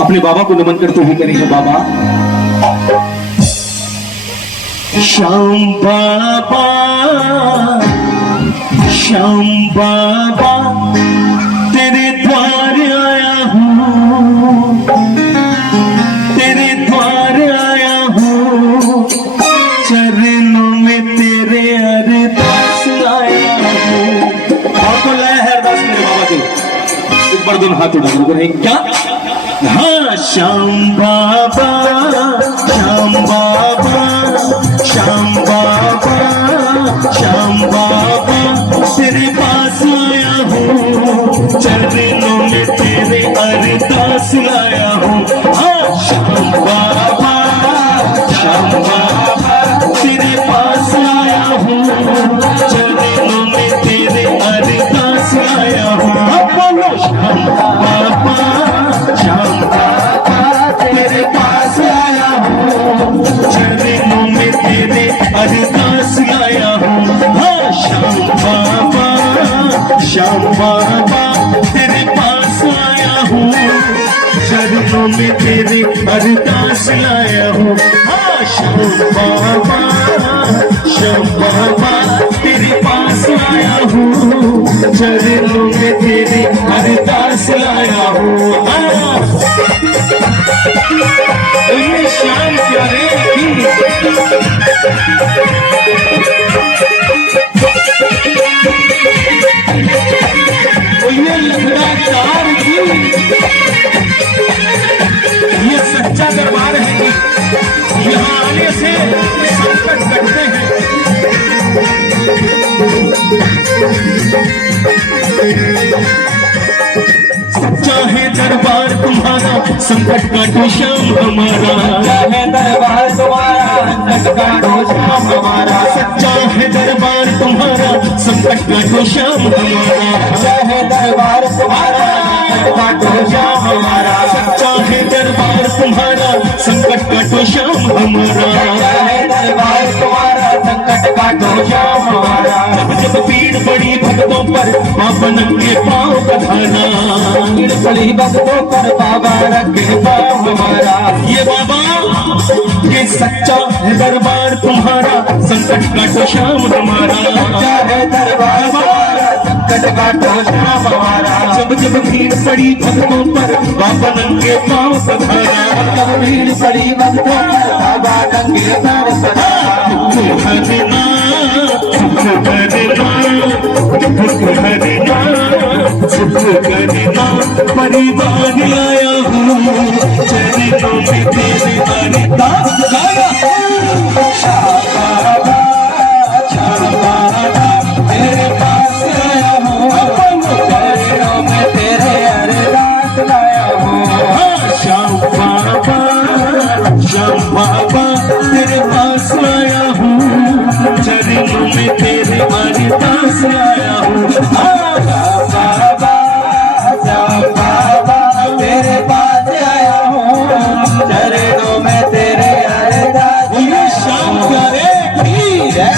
अपने बाबा को नमन करते हुए करेंगे। बाबा श्याम बाबा, श्याम बाबा तेरे द्वार आया हूँ, तेरे द्वार आया हूँ, चरणों में तेरे अरदास आया हूँ। आपको लाया है अरदास मेरे बाबा के, एक बार दोनों हाथ उठा कर क्या? हाँ श्याम बाबा, श्याम बाबा, श्याम बाबा, श्याम बाबा तेरे पास आया हूँ, चरणों में तेरे अरदास लाया हूँ। हाँ श्याम बाबा, श्याम बाबा तेरे पास आया हूँ, चरणों में तेरे अरदास लाया हूँ। बोलो श्याम बाबा, श्याम बाबा तेरे पास आया हूँ, चरणों में तेरे अरदास लाया हूँ। हाँ श्याम बाबा, श्याम बाबा तेरे पास आया हूँ, चरणों में तेरे अरदास लाया हूँ। हाँ श्याम बाबा, श्याम बाबा तेरे पास आया हूँ, चरणों में तेरे अरदास लाया हूँ। श्याम प्यारे की लखदाचार की ये सच्चा दरबार है कि यहाँ आने से संकट कटते हैं। सच्चा है दरबार तुम्हारा, संकट काटो श्याम हमारा। सच्चा है दरबार तुम्हारा, संकट काटो श्याम हमारा। सच्चा है दरबार तुम्हारा, संकट काटो श्याम हमारा। सच्चा है दरबार तुम्हारा, संकट काटो श्याम हमारा। सच्चा है दरबार तुम्हारा, संकट काटो श्याम हमारा। सच्चा है दरबार तुम्हारा, संकट काटो श्याम हमारा। जब जब भीड़ पड़ी भक्तों पर बाबा नंगे पाँव बधाना, भीड़ पड़ी भक्तों पर बाबा रखे पाँव हमारा। ये बाबा ये सच्चा है दरबार तुम्हारा, संकट काटो श्याम हमारा। सच्चा है दरबार तुम्हारा, संकट काटो श्याम हमारा। जब जब भीड़ पड़ी भक्तों पर बाबा नंगे पाँव बधाना, जब भीड़ पड़ी भक्तों पर बाबा नंगे पाँव बधाना। दुख हरना, सुख करना, दुख हरना, सुख करना, परिवार लाया हूँ, चरणों में तेरे अरदास लाया हूँ। श्याम बाबा, श्याम बाबा तेरे पास आया हूँ, चरणों में तेरे अरदास लाया हूँ। श्याम बाबा, श्याम बाबा तेरे पास आया हूँ, चरणों में तेरे अरदास लाया हूँ। श्याम बाबा तेरे पास आया हूँ, चरणों में तेरे अरदास। बोलिए श्याम प्यारे की जय।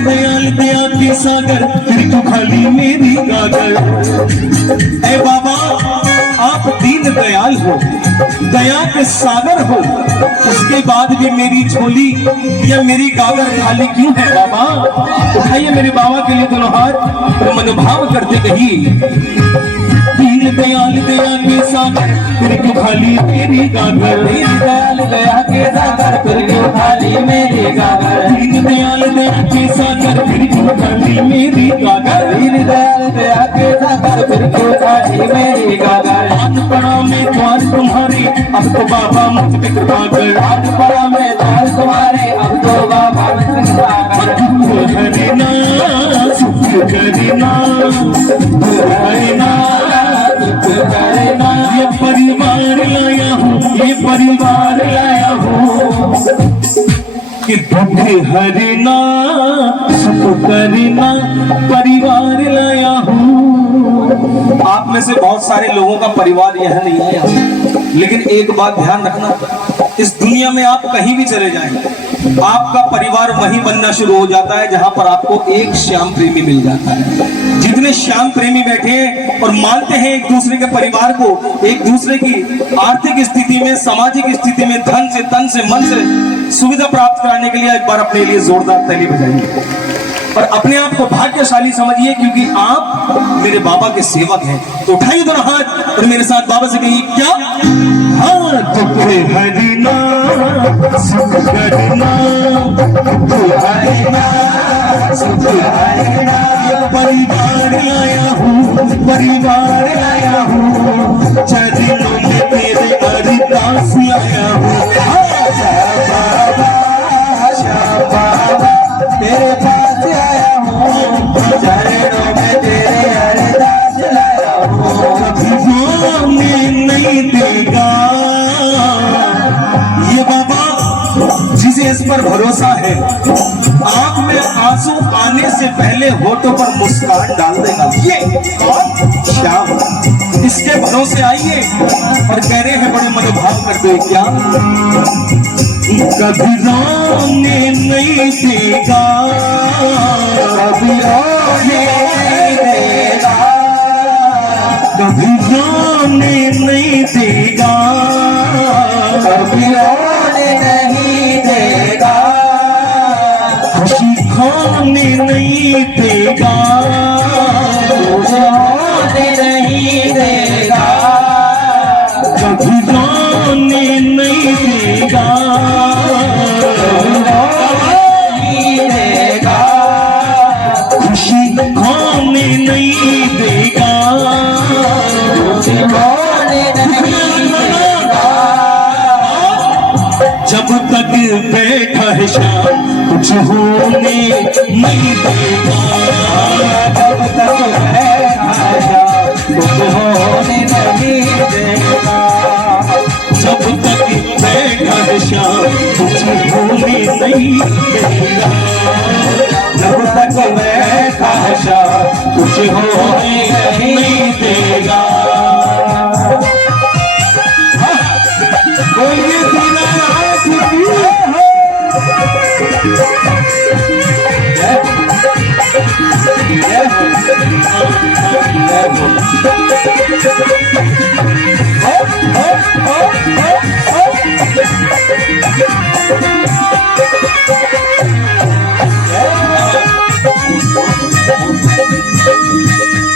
दयाल दया के सागर फिर तो खाली मेरी गागर। ऐ बाबा आप दीन दयाल हो, दया के सागर हो, उसके बाद भी मेरी झोली या मेरी गागर खाली क्यों है बाबा? उठाइए मेरे बाबा के लिए दोनों हाथ और मनोभाव करते कहिए। दीन दयाल दया के सागर फिर क्यों खाली मेरी गागर। दीन दयाल दया के सागर फिर क्यों खाली मेरी गागर। दीन दयाल दया के सागर फिर क्यों खाली मेरी गागर। दीन दयाल दया के सागर फिर क्यों खाली मेरी गागर। आज पड़ा मैं द्वार तुम्हारी, अब तो बाबा मुझ पे कृपा कर। आज पड़ा मैं द्वार कि दुख हरना सुख करना परिवार लाया हूँ। आप में से बहुत सारे लोगों का परिवार यह नहीं है, लेकिन एक बात ध्यान रखना, इस दुनिया में आप कहीं भी चले जाएं, आपका परिवार वहीं बनना शुरू हो जाता है जहां पर आपको एक श्याम प्रेमी मिल जाता है। जितने श्याम प्रेमी बैठे हैं और मानते हैं एक दूसरे के परिवार को, एक दूसरे की आर्थिक स्थिति में, सामाजिक स्थिति में, धन से, तन से, मन से सुविधा प्राप्त कराने के लिए एक बार अपने लिए जोरदार ताली बजाइए और अपने आप को भाग्यशाली समझिए, क्योंकि आप मेरे बाबा के सेवक हैं। तो उठाइए दोनों हाथ और मेरे साथ बाबा से कहिए क्या? हाँ, दुख हरना सुख करना, दुख हरना सुख करना, परिवार लाया हूँ, परिवार लाया हूँ, चरणों में तेरे अरदास लाया हूँ। तेरे पास आया हूँ, चरणों में तेरे अरदास लाया हूँ। कभी नहीं देगा ये बाबा जिसे इस पर भरोसा है, आंख में आंसू आने से पहले होठों पर मुस्कान डाल देगा। ये श्याम, इसके भरोसे आइए और कह रहे हैं बड़े मनोभाव करते हुए क्या? कभी रोने नहीं देगा, कभी रोने नहीं देगा, कभी रोने नहीं देगा, कभी रोने नहीं देगा, खुशी खोने नहीं देगा, रोने नहीं देगा, कभी रोने नहीं देगा, खुशी खोने नहीं देगा, जब तक बैठा है श्याम कुछ होने नहीं देगा, जब तक बैठा है श्याम कुछ होने नहीं देगा, जब तक बैठा है श्याम कुछ होने नहीं देगा, जब तक बैठा है श्याम कुछ होने नहीं देगा।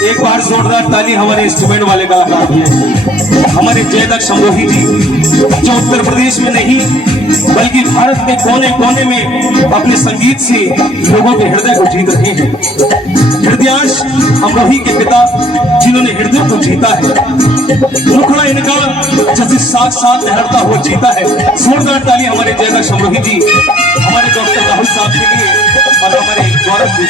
एक बार जोरदार ताली हमारे इंस्ट्रूमेंट वाले कलाकार दिए, हमारे जयदत्त समरोही जी, जो उत्तर प्रदेश में नहीं बल्कि भारत के कोने कोने में अपने संगीत से लोगों के हृदय को जीत रहे हैं। हृदयांश अमरोही के पिता जिन्होंने हृदय को जीता है, मुखड़ा इनका जैसे साथ लहरता हुआ जीता है। जोरदार ताली हमारे जयदत्त समरोही जी, हमारे डॉक्टर राहुल साहब के लिए और हमारे गौरव जी।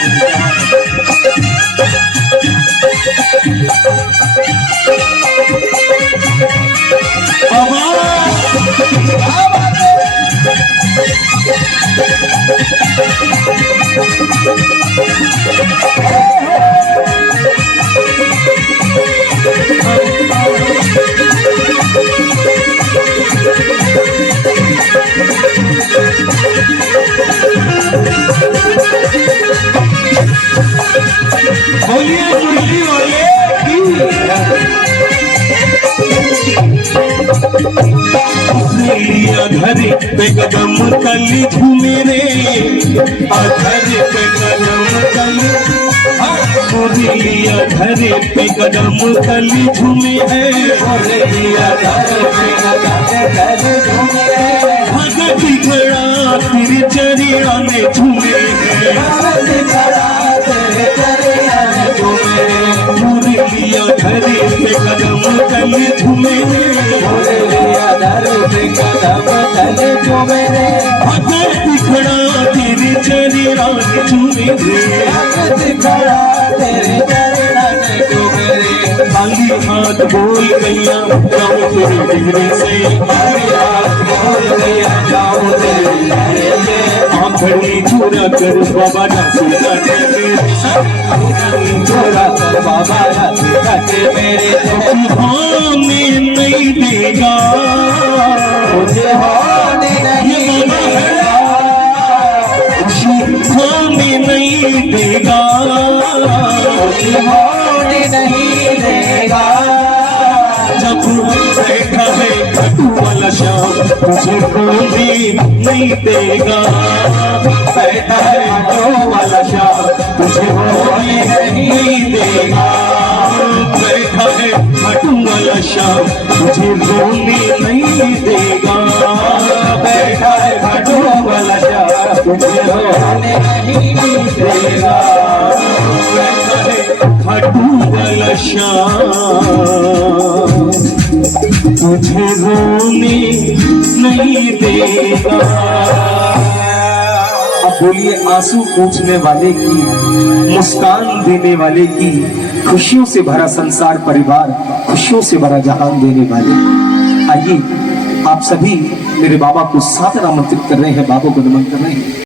घरे पे कदम कली झूमे रे, घरे पे कदम कली, लिया घरे पे कदम कली झूमे है, लिया घरे पे कदम कली झूमे है, भगत खड़ा तेरे चरिया में झूमे है, भगत खड़ा तेरे चरिया में झूमे है, लिया घरे पे कदम कली झूमे है, लिया घरे पे कदम कली झूमे है, भगत खड़ा तेरे चरिया में झूमे है, भगत खड़ा तेरे चरिया में झूमे है, खाली हाथ बोल गैया जाओ तेरे डिगरी से, खाली हाथ बोल गैया जाओ तेरे डिगरी से, घड़ी चूरा कर बाबा राशि काटे मेरे चोरा कर बाबा राशि काटे मेरे होने नहीं देगा मुझे होने नहीं देगा होने नहीं देगा मुझे होने नहीं देगा जब बैठा है खटू वाला शाम तुझे होने नहीं देगा बैठा है खटू वाला शाम तुझे होने नहीं देगा बैठा है खटू वाला शाम तुझे रोने नहीं देगा बैठा है खटू वाला शाम तुझे होने नहीं देगा बैठा है खटू वाला शाम तुझे रोने नहीं देगा। अब बोलिए, आंसू पूछने वाले की, मुस्कान देने वाले की, खुशियों से भरा संसार परिवार, खुशियों से भरा जहान देने वाले। आइए आप सभी मेरे बाबा को सादर आमंत्रित कर रहे हैं, बाबा को नमन कर रहे हैं।